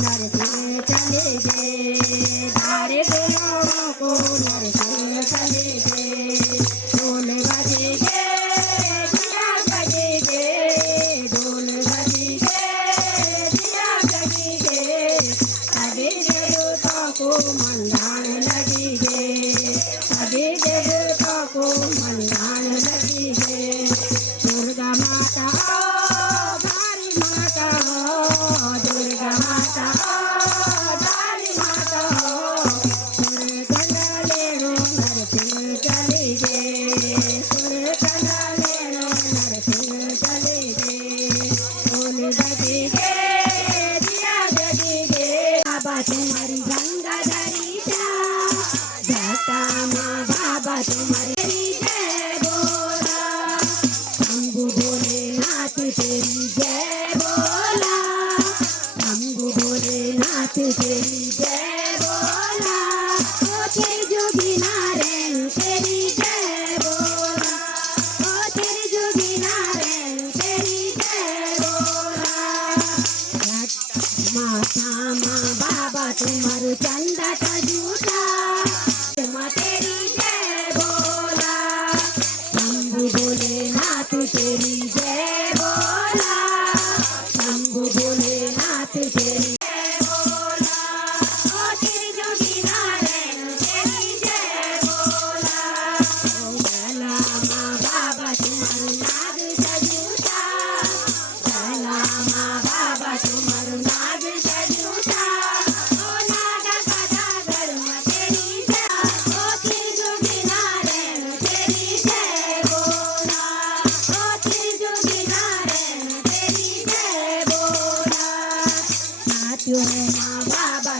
नरसिंह चले गे धारे गुरुओं को नरसिंह चले गे ढोल बजेगे दिया बजेगे ढोल बजेगे दिया बजेगे सभी देवताओं को मन्नान लगेगे सभी देवताओं को मन्नान लगेगे दुर्गा माता भारी माता हो दुर्गा माता भारी माता हो सुर कंडाले रो नरसिंह चले गे सुर कंडाले रो नरसिंह चले गे ढोल बजेगे दिया जगेगे बाबा तुम्हारी गंगाधरी जटा माँ बाबा तुम्हारी जय बोला शंभु भोलेनाथ तेरी जय बोला शंभु भोलेनाथ तेरी जय बोला ओ तेरी जोगी नारायण तेरी जय बोला ओ तेरी जोगी नारायण तेरी जय बोला माता माँ बाबा तुम्हारो चंदा का जूता माँ तेरी जय बोला शंभु भोलेनाथ तेरी जय बोला शंभु भोलेनाथ तेरी जय बोला ओ तेरी जोगी नारायण तेरी जय बोला ओ गला माँ बाबा तुम्हारो नाग सजूता गला माँ बाबा तुम्हारो नाग सजूता ओ नागा गदागर माँ तेरी जय ओ तेरी जोगी नारायण तेरी जय बोला ओ तेरी जोगी नारायण तेरी जय बोला नाचो है माँ बाबा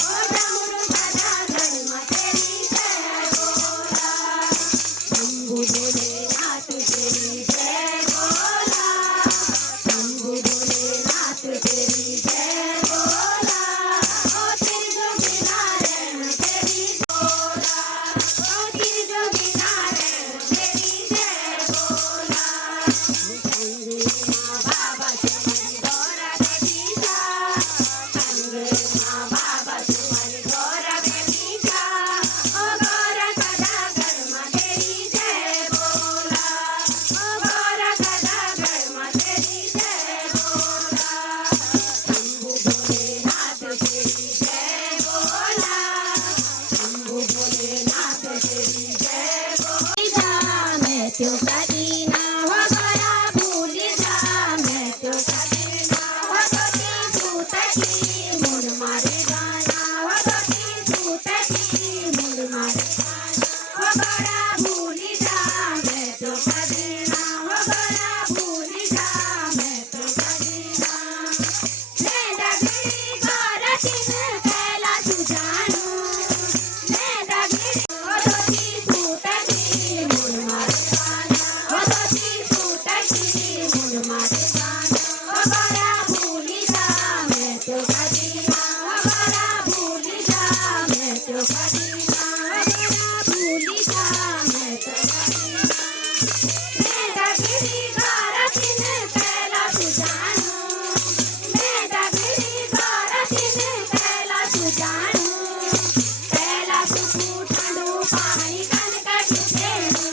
ओ डमरू गदागर माँ तेरी जय बोला शंभु भोलेनाथ तेरी जय बोला शंभु भोलेनाथ तेरी जय बोला ओ तेरी जोगी नारायण तेरी बोला ओ तेरी जोगी नारायण तेरी जय बोला संगे माँ बाबा तुम्हारी गौरा बेटीचा संगे माँ बाबा तुम्हारी गौरा बेटीचा ओ गौरा गदागर माँ तेरी जय बोला ओ गौरा गदागर माँ तेरी जय बोला शंभु भोलेनाथ तेरी जय बोला शंभु भोलेनाथ तेरी जय बोला मैं तो कभी ना हो गया भूल जा मैं तो कभी ना हो गई झूठी मुड़ मारे गाना हो गई झूठी मुड़ मारे गाना हो गया भूल जा मैं तो कभी ना हो गया भूल जा मैं तो कभी ना मैं डगरी गौरतिन कैला सुजानू मैं डगरी गौरती फूटती मुड़ मारे गाना गौरती फूटती मुड़ मारे गाना हो गया भूल जा मैं तो कभी ना हो गया भूल जा मैं तो कभी ना हो गया भूल जा मैं तो कभी ना मैं डगरी गौरतिन कैला सुजानू मैं डगरी गौरतिन कैला सुजानू कैला सुखू ठंडू पानी कनकट सेनु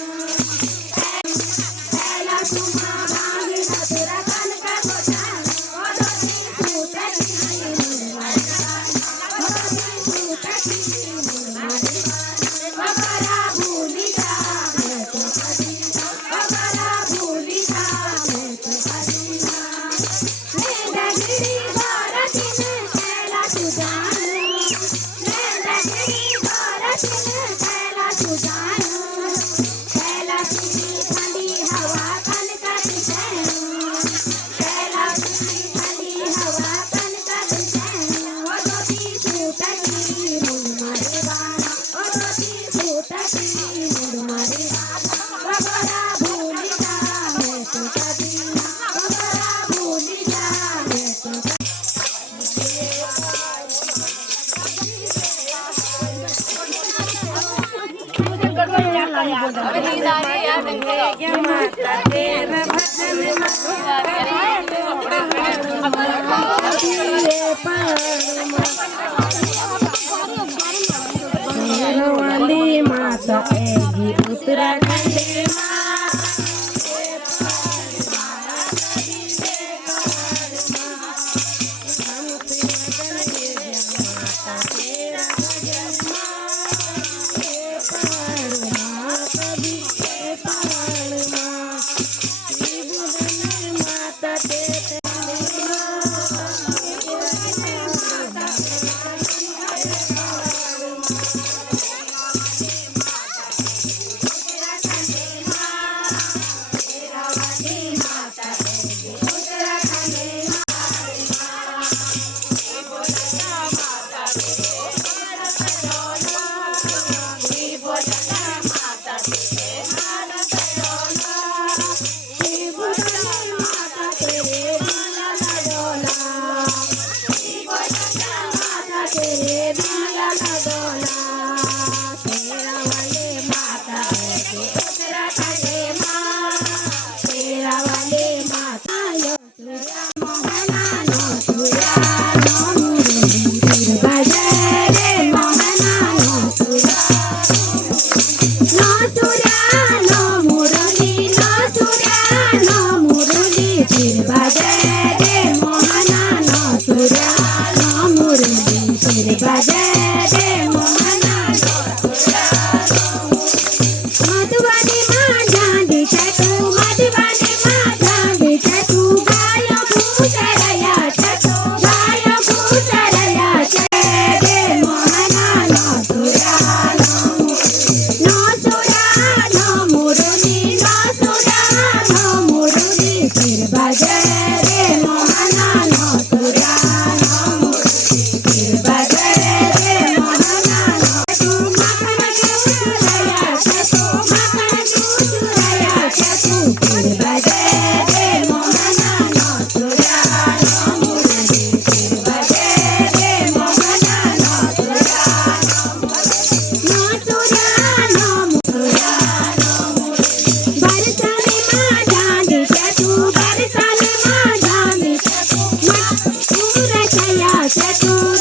कैला सुमा भांग धतुरा कनकट गोचानु ओ दोती फूटती मुड़ मारे गाना ओ दोती फूटती मुड़ मारे गाना ओ गरा भूल जा मैं तो कभी ना ओ गरा भूल जा मैं तो कभी ना मैं डगरी गौरतिन कैला सुजानू मैं डगरी गौरतिन कैला सुजानू कैला सुखी ठंडी हवा कनकट सेनु कैला सुखी ठंडी हवा कनकट सेनु ओ दोती फूटती मुड़ मारे गाना ओ दोती फूटती मुड़ मारे गाना ओ गरा भूल जा मैं तो कभी ना ओ गरा भूल जा मैं तो माता तेरा भजन शेरवाली माता एगी उत्तराखंड Settle